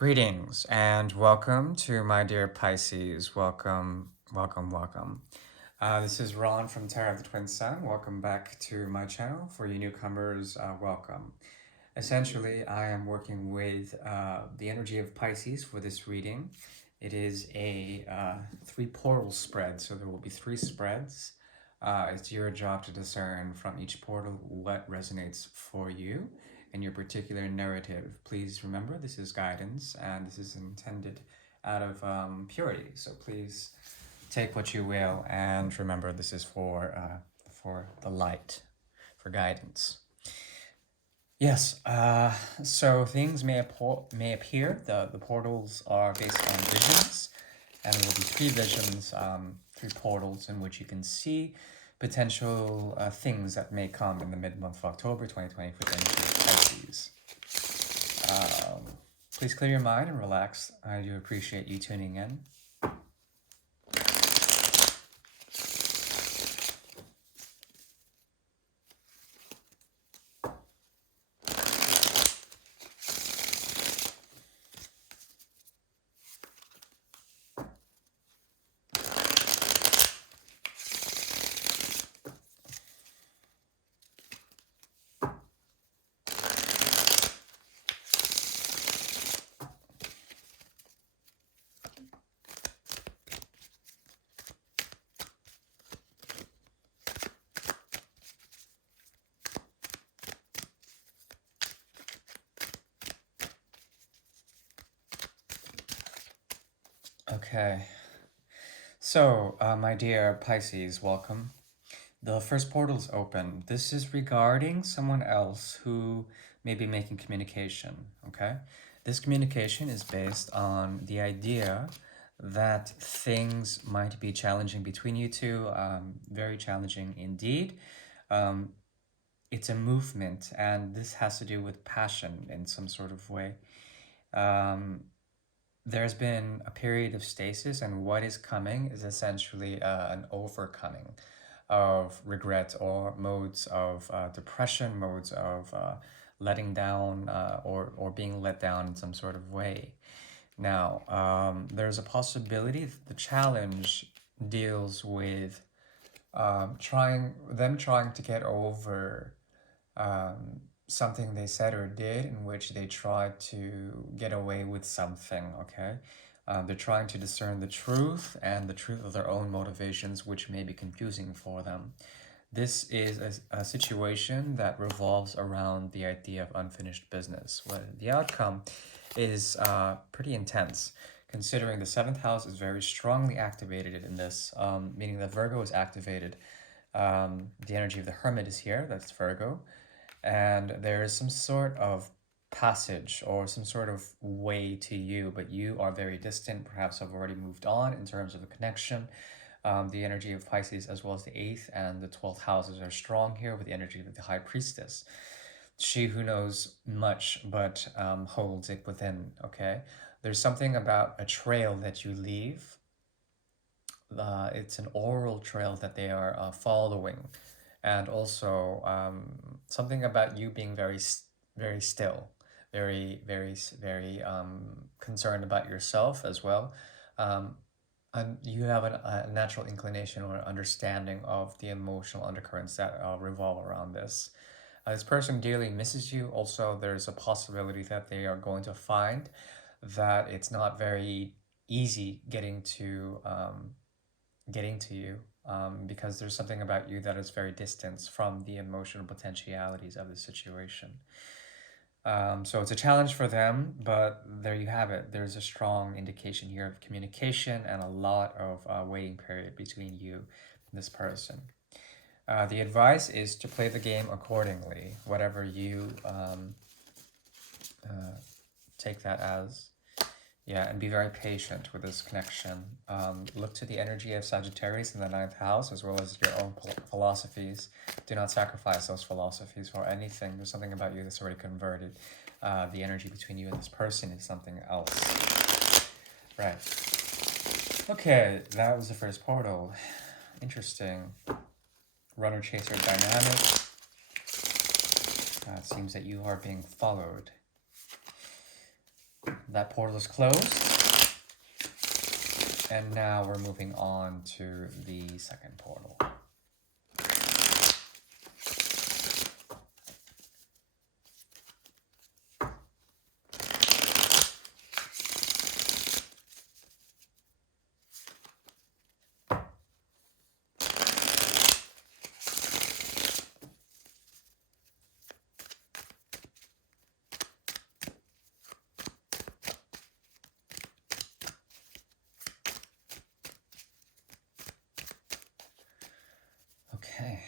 Greetings and welcome to my dear Pisces. Welcome, welcome, welcome. This is Ron from Tarot of the Twin Sun. Welcome back to my channel. For you newcomers, welcome. Essentially, I am working with the energy of Pisces for this reading. It is a three portal spread, so there will be three spreads. It's your job to discern from each portal what resonates for you in your particular narrative. Please remember, this is guidance and this is intended out of purity. So please take what you will and remember this is for the light, for guidance. Yes, so things may appear. The portals are based on visions, and there will be three visions, three portals in which you can see potential things that may come in the mid-month of October 2020 for the energy of Pisces. Please clear your mind and relax. I do appreciate you tuning in. Okay, so my dear Pisces, welcome. The first portal is open. This is regarding someone else who may be making communication, okay? This communication is based on the idea that things might be challenging between you two, very challenging indeed. It's a movement, and this has to do with passion in some sort of way. There's been a period of stasis, and what is coming is essentially an overcoming of regret or modes of depression, modes of letting down or being let down in some sort of way. Now, there's a possibility that the challenge deals with trying to get over something they said or did in which they tried to get away with something, okay? They're trying to discern the truth and the truth of their own motivations, which may be confusing for them. This is a situation that revolves around the idea of unfinished business. Well, the outcome is pretty intense, considering the 7th house is very strongly activated in this, meaning that Virgo is activated. The energy of the Hermit is here, that's Virgo. And there is some sort of passage or some sort of way to you, but you are very distant, perhaps have already moved on in terms of the connection. The energy of Pisces as well as the 8th and the 12th houses are strong here with the energy of the High Priestess. She who knows much but holds it within, okay? There's something about a trail that you leave. It's an oral trail that they are following, and also something about you being very still, very concerned about yourself as well. And you have a natural inclination or understanding of the emotional undercurrents that revolve around this. This person dearly misses you. Also, there's a possibility that they are going to find that it's not very easy getting to you, because there's something about you that is very distant from the emotional potentialities of the situation. So it's a challenge for them, but there you have it. There's a strong indication here of communication and a lot of waiting period between you and this person. The advice is to play the game accordingly, whatever you take that as. Yeah, and be very patient with this connection. Look to the energy of Sagittarius in the 9th house, as well as your own philosophies. Do not sacrifice those philosophies for anything. There's something about you that's already converted. The energy between you and this person is something else. Right. Okay, that was the first portal. Interesting. Runner-chaser dynamic. It seems that you are being followed. That portal is closed. And now we're moving on to the second portal. Okay.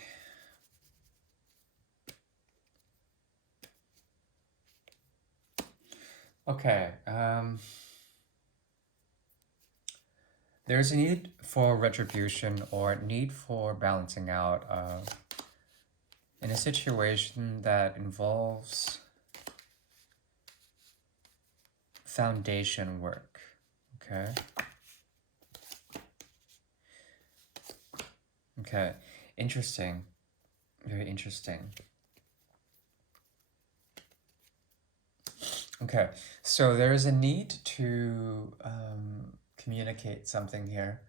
Okay. There's a need for retribution or need for balancing out in a situation that involves foundation work. Okay. Okay. Interesting. Very interesting. Okay, so there is a need to communicate something here.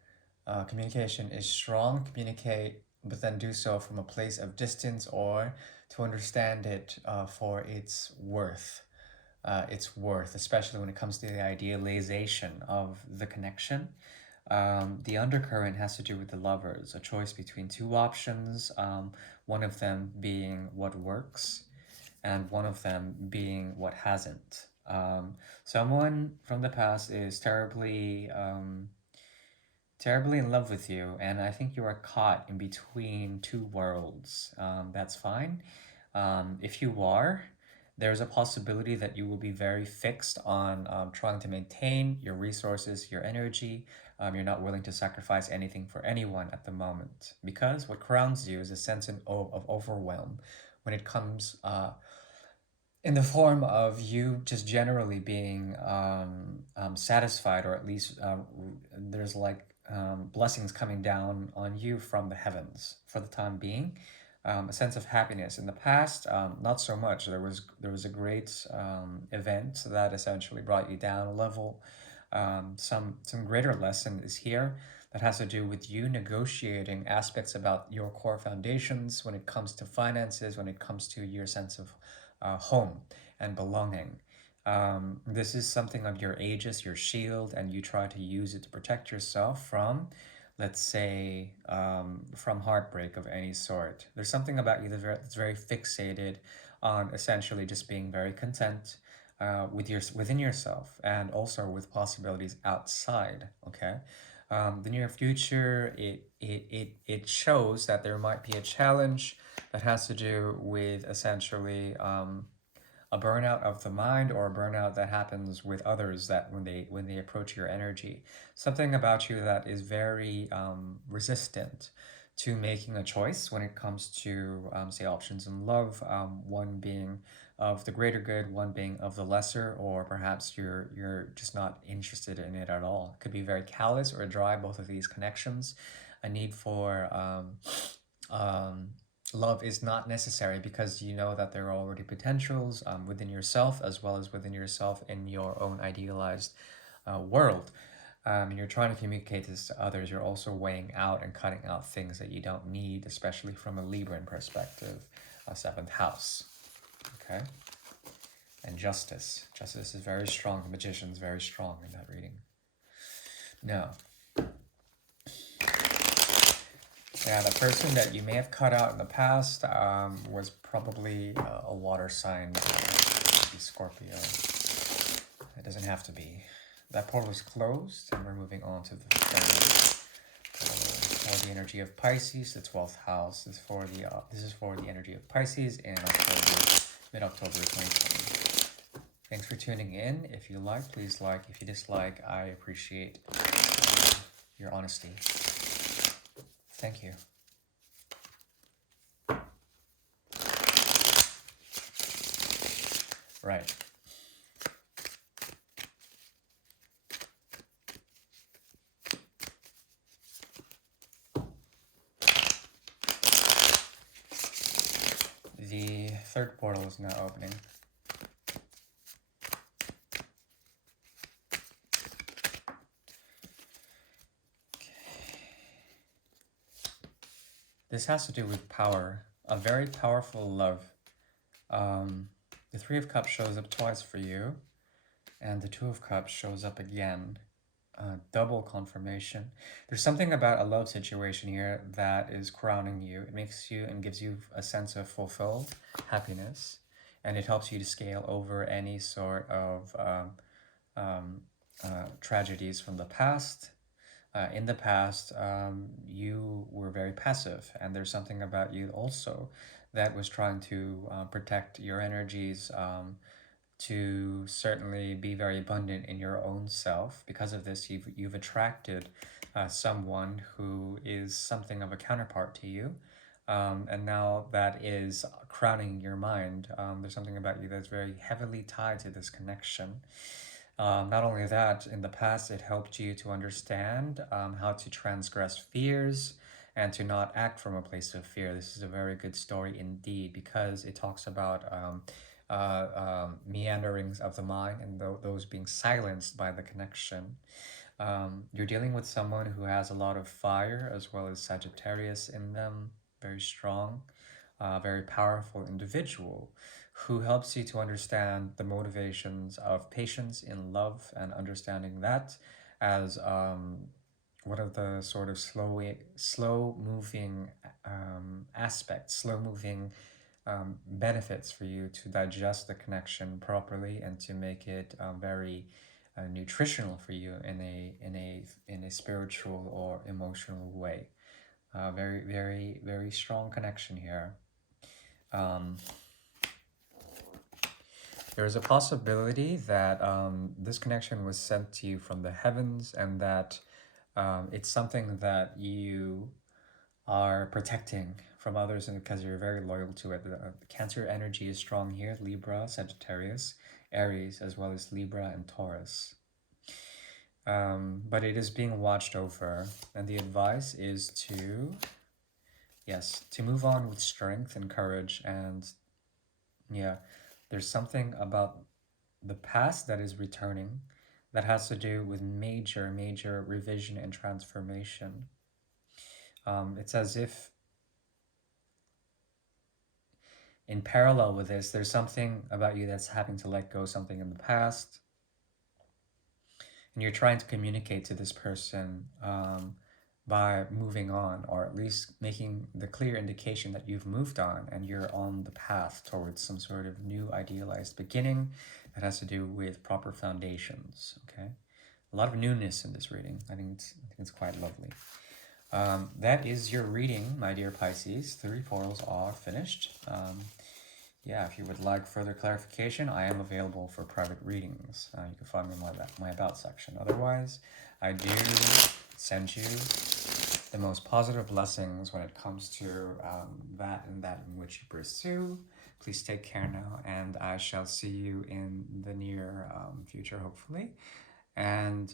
Communication is strong, communicate, but then do so from a place of distance or to understand it for its worth, especially when it comes to the idealization of the connection. The undercurrent has to do with the lovers, a choice between two options, one of them being what works and one of them being what hasn't. Someone from the past is terribly in love with you, and I think you are caught in between two worlds. That's fine. If you are, there's a possibility that you will be very fixed on trying to maintain your resources, your energy. You're not willing to sacrifice anything for anyone at the moment because what crowns you is a sense of overwhelm when it comes in the form of you just generally being satisfied, or at least there's like blessings coming down on you from the heavens for the time being. A sense of happiness in the past, not so much. There was a great event that essentially brought you down a level. Some greater lesson is here that has to do with you negotiating aspects about your core foundations when it comes to finances, when it comes to your sense of home and belonging. This is something of your aegis, your shield, and you try to use it to protect yourself from, let's say, from heartbreak of any sort. There's something about you that's very fixated on essentially just being very content within yourself and also with possibilities outside. Okay. The near future, it shows that there might be a challenge that has to do with essentially a burnout of the mind or a burnout that happens with others that when they approach your energy. Something about you that is very resistant to making a choice when it comes to say options in love, one being of the greater good, one being of the lesser, or perhaps you're just not interested in it at all. It could be very callous or dry, both of these connections. A need for um, love is not necessary because you know that there are already potentials within yourself as well as within yourself in your own idealized world. And you're trying to communicate this to others. You're also weighing out and cutting out things that you don't need, especially from a Libran perspective, a seventh house. Okay. And justice. Justice is very strong. The magician is very strong in that reading. Now, yeah, the person that you may have cut out in the past was probably a water sign, maybe Scorpio. It doesn't have to be. That portal is closed, and we're moving on to the third portal. For the energy of Pisces, the 12th house is for the this is for the energy of Pisces in October, mid-October 2020. Thanks for tuning in. If you like, please like. If you dislike, I appreciate your honesty. Thank you. Right. The third portal is now opening. This has to do with power, a very powerful love. Um, the Three of Cups shows up twice for you, and the Two of Cups shows up again. Double confirmation. There's something about a love situation here that is crowning you. It makes you and gives you a sense of fulfilled happiness, and it helps you to scale over any sort of um, tragedies from the past. In the past, you were very passive, and there's something about you also that was trying to protect your energies, to certainly be very abundant in your own self. Because of this, you've attracted someone who is something of a counterpart to you. And now that is crowning your mind. There's something about you that's very heavily tied to this connection. Not only that, in the past, it helped you to understand how to transgress fears and to not act from a place of fear. This is a very good story indeed, because it talks about meanderings of the mind and those being silenced by the connection. You're dealing with someone who has a lot of fire as well as Sagittarius in them, very strong, very powerful individual who helps you to understand the motivations of patience in love and understanding that as one of the sort of slow moving aspects, slow moving benefits for you to digest the connection properly and to make it very nutritional for you in a spiritual or emotional way. Very strong connection here. Um, there is a possibility that this connection was sent to you from the heavens, and that it's something that you are protecting from others, and because you're very loyal to it. Cancer energy is strong here: Libra, Sagittarius, Aries, as well as Libra and Taurus. But it is being watched over, and the advice is to, yes, to move on with strength and courage. And yeah, there's something about the past that is returning that has to do with major revision and transformation. It's as if in parallel with this, there's something about you that's having to let go something in the past, and you're trying to communicate to this person by moving on, or at least making the clear indication that you've moved on and you're on the path towards some sort of new idealized beginning that has to do with proper foundations. Okay, a lot of newness in this reading. I think it's quite lovely. That is your reading, my dear Pisces. 3 portals are finished. Yeah, if you would like further clarification, I am available for private readings. You can find me in my About section. Otherwise, I do send you the most positive blessings when it comes to that in which you pursue. Please take care now, and I shall see you in the near future, hopefully. And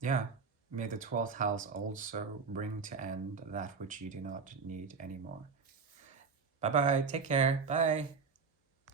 yeah, may the 12th house also bring to end that which you do not need anymore. Bye-bye. Take care. Bye.